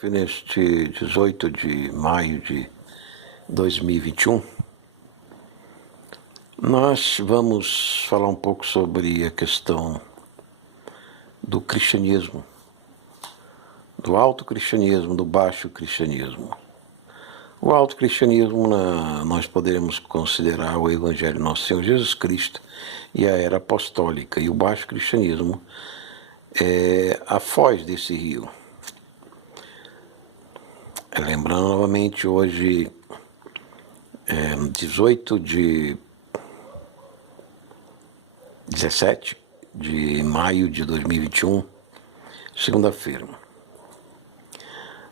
Neste 18 de maio de 2021, nós vamos falar um pouco sobre a questão do cristianismo, do alto cristianismo, do baixo cristianismo. O alto cristianismo nós poderemos considerar o Evangelho de Nosso Senhor Jesus Cristo e a era apostólica, e o baixo cristianismo é a foz desse rio. Lembrando novamente, hoje, 17 de maio de 2021, segunda-feira.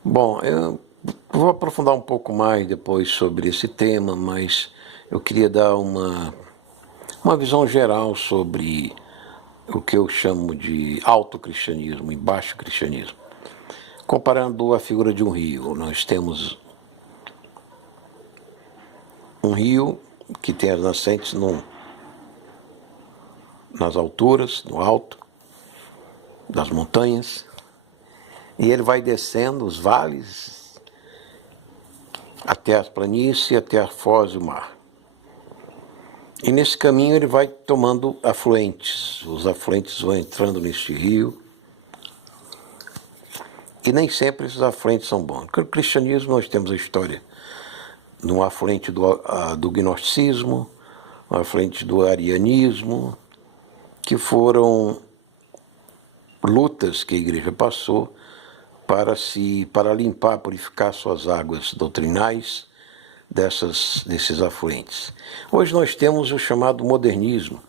Bom, eu vou aprofundar um pouco mais depois sobre esse tema, mas eu queria dar uma visão geral sobre o que eu chamo de alto cristianismo e baixo cristianismo. Comparando a figura de um rio, nós temos um rio que tem as nascentes nas alturas, no alto das montanhas, e ele vai descendo os vales até as planícies, até a foz do mar. E nesse caminho ele vai tomando afluentes, os afluentes vão entrando neste rio, e nem sempre esses afluentes são bons. No cristianismo nós temos a história no afluente do gnosticismo, no afluente do arianismo, que foram lutas que a igreja passou para limpar, purificar suas águas doutrinais desses afluentes. Hoje nós temos o chamado modernismo,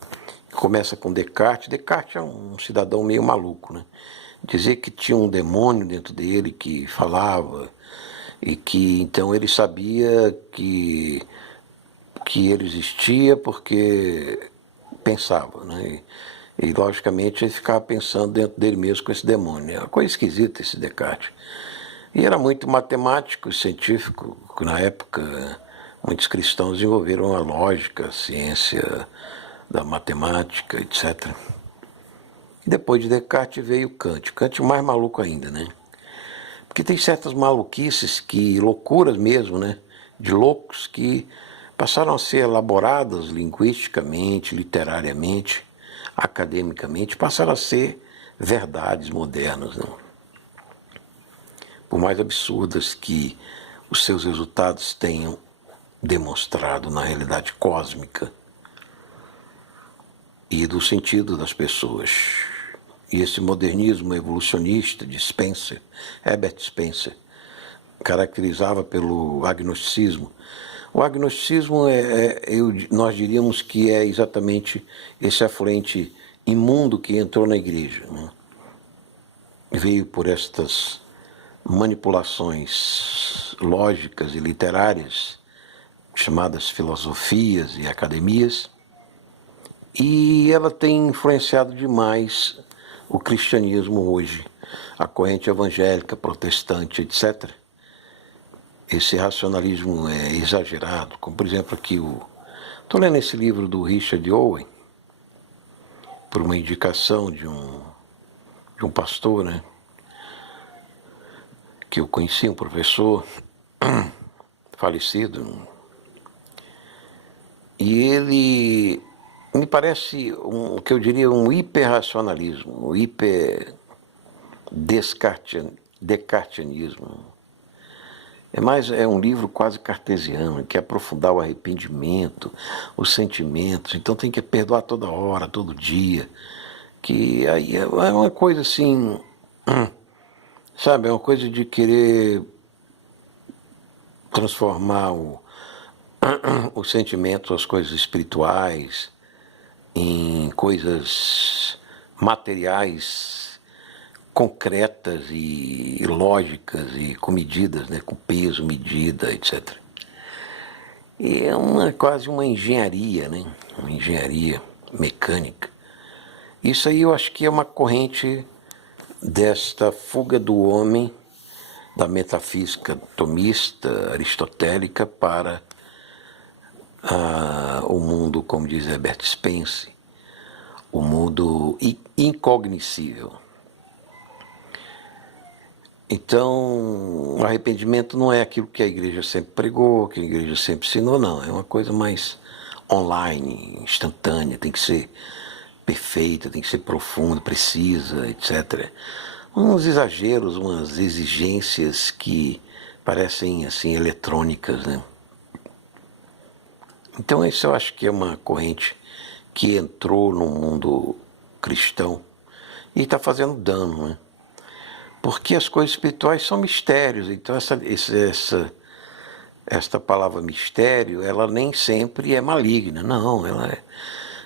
que começa com Descartes. Descartes é um cidadão meio maluco, né? Dizer que tinha um demônio dentro dele que falava e que então ele sabia que ele existia porque pensava, né? E logicamente ele ficava pensando dentro dele mesmo com esse demônio. É uma coisa esquisita esse Descartes. E era muito matemático e científico, que na época muitos cristãos desenvolveram a lógica, a ciência da matemática, etc. E depois de Descartes veio Kant. Kant mais maluco ainda, né? Porque tem certas maluquices, loucuras mesmo, né? De loucos que passaram a ser elaboradas linguisticamente, literariamente, academicamente, passaram a ser verdades modernas, né? Por mais absurdas que os seus resultados tenham demonstrado na realidade cósmica e do sentido das pessoas. E esse modernismo evolucionista de Herbert Spencer, caracterizava pelo agnosticismo. O agnosticismo nós diríamos que é exatamente esse afluente imundo que entrou na igreja, né? Veio por estas manipulações lógicas e literárias, chamadas filosofias e academias, e ela tem influenciado demais o cristianismo hoje, a corrente evangélica, protestante, etc. Esse racionalismo é exagerado, como por exemplo aqui estou lendo esse livro do Richard Owen, por uma indicação de um pastor, né, que eu conheci, um professor falecido, e ele me parece o que eu diria um hiperracionalismo, um hiperdescartianismo. É um livro quase cartesiano, que quer aprofundar o arrependimento, os sentimentos, então tem que perdoar toda hora, todo dia, que aí é uma coisa assim, sabe, é uma coisa de querer transformar os sentimentos, as coisas espirituais, em coisas materiais, concretas e lógicas e com medidas, né, com peso, medida, etc. E é quase uma engenharia, né, uma engenharia mecânica. Isso aí eu acho que é uma corrente desta fuga do homem, da metafísica tomista, aristotélica, para o mundo, como diz Herbert Spencer, o mundo incognoscível. Então, o arrependimento não é aquilo que a igreja sempre pregou, que a igreja sempre ensinou, não. É uma coisa mais online, instantânea, tem que ser perfeita, tem que ser profunda, precisa, etc. Uns exageros, umas exigências que parecem assim eletrônicas, né? Então isso eu acho que é uma corrente que entrou no mundo cristão e está fazendo dano, né? Porque as coisas espirituais são mistérios, então esta palavra mistério, ela nem sempre é maligna, não, ela é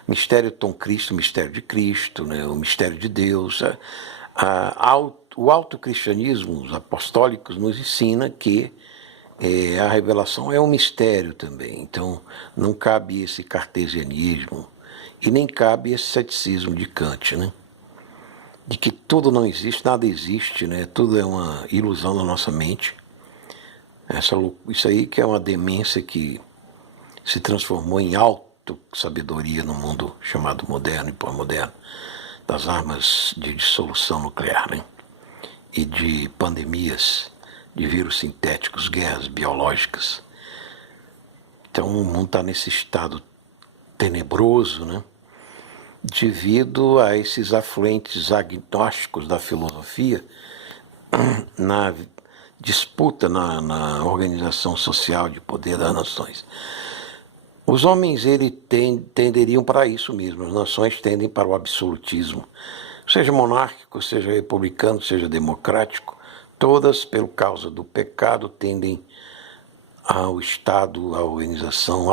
mistério Tom Cristo, mistério de Cristo, né? O mistério de Deus. O autocristianismo, os apostólicos nos ensina que a revelação é um mistério também, então não cabe esse cartesianismo e nem cabe esse ceticismo de Kant, né? De que tudo não existe, nada existe, né? Tudo é uma ilusão da nossa mente. Isso aí que é uma demência que se transformou em auto-sabedoria no mundo chamado moderno e pós-moderno, das armas de dissolução nuclear, né? E de pandemias, de vírus sintéticos, guerras biológicas. Então o mundo está nesse estado tenebroso, né? Devido a esses afluentes agnósticos da filosofia na disputa na organização social de poder das nações. Os homens tenderiam para isso mesmo, as nações tendem para o absolutismo, seja monárquico, seja republicano, seja democrático, todas, pelo causa do pecado, tendem ao Estado, à organização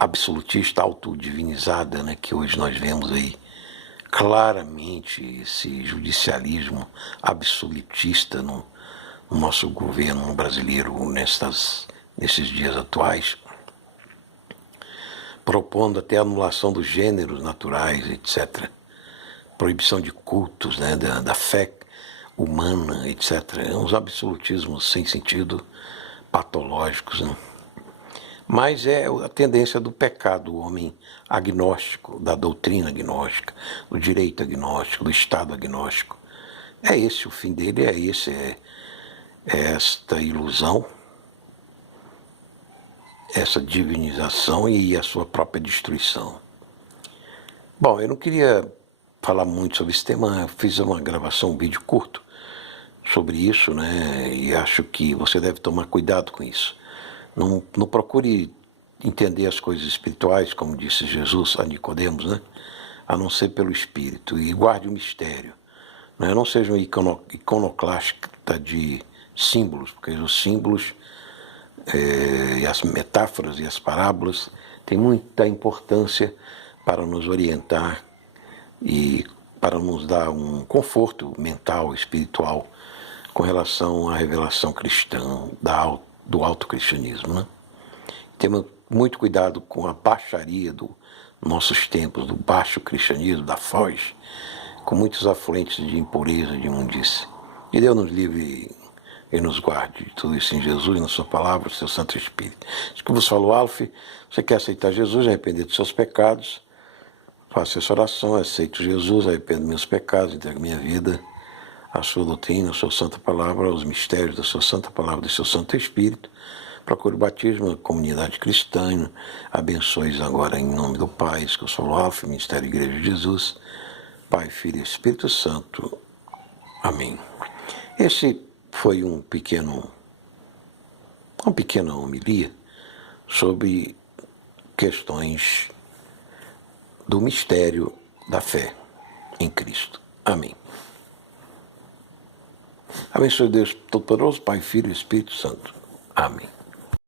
absolutista, autodivinizada, né, que hoje nós vemos aí claramente esse judicialismo absolutista no nosso governo brasileiro nesses dias atuais, propondo até a anulação dos gêneros naturais, etc. Proibição de cultos, né, da fé humana, etc. É uns absolutismos sem sentido, patológicos, né? Mas é a tendência do pecado, o homem agnóstico, da doutrina agnóstica, do direito agnóstico, do Estado agnóstico. É esse o fim dele, é esta ilusão, essa divinização e a sua própria destruição. Bom, eu não queria falar muito sobre esse tema, eu fiz uma gravação, um vídeo curto sobre isso, né? E acho que você deve tomar cuidado com isso. Não procure entender as coisas espirituais, como disse Jesus a Nicodemos, né? A não ser pelo Espírito, e guarde o mistério. Né? Não seja um iconoclasta de símbolos, porque os símbolos e as metáforas e as parábolas têm muita importância para nos orientar e para nos dar um conforto mental, espiritual, com relação à revelação cristã, do autocristianismo, né? Temos muito cuidado com a baixaria dos nossos tempos, do baixo cristianismo, da foz, com muitos afluentes de impureza, de imundície. Que Deus nos livre e nos guarde de tudo isso em Jesus, na sua palavra, no seu Santo Espírito. Isso que vos falou, Alf, você quer aceitar Jesus, arrepender dos seus pecados, faça essa oração, aceito Jesus, arrependo dos meus pecados, entrego minha vida à sua doutrina, à sua santa palavra, aos mistérios da sua santa palavra, do seu Santo Espírito. Procure o batismo, a comunidade cristã, abençoe agora em nome do Pai, isso que eu sou Alf, Ministério Igreja de Jesus, Pai, Filho e Espírito Santo. Amém. Esse foi uma pequena homilia sobre questões do mistério da fé em Cristo. Amém. Abençoe Deus Todo-Poderoso, Pai, Filho e Espírito Santo. Amém.